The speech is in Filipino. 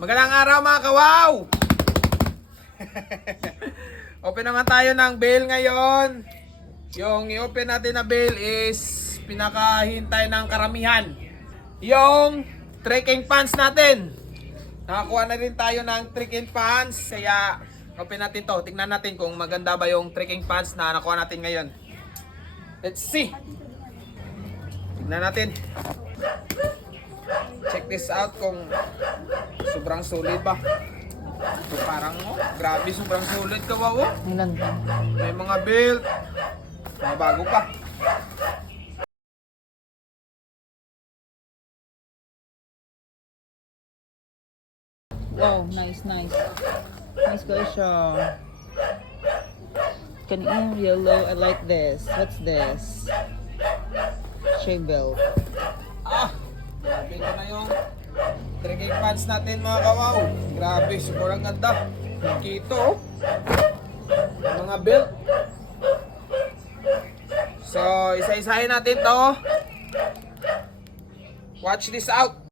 Magandang araw mga kawaw! Open naman tayo ng bail ngayon. Yung i-open natin na bail is pinakahintay ng karamihan. Yung trekking pants natin. Nakakuha na rin tayo ng trekking pants. Kaya open natin to. Tingnan natin kung maganda ba yung trekking pants na nakuha natin ngayon. Let's see. Tingnan natin. Check this out kung sobrang solid ba. Parang grabe, sobrang solid ka wow. Ilan ba? May mga belt. Mga bago pa. Wow, nice. Nice guys siya. Kanina yellow, I like this. What's this? Shea belt. Grabe, ito na yung trekking pants natin mga kawaw. Grabe, sobrang ganda. Kito. Mga belt. So, isa-isahin natin to. Watch this out.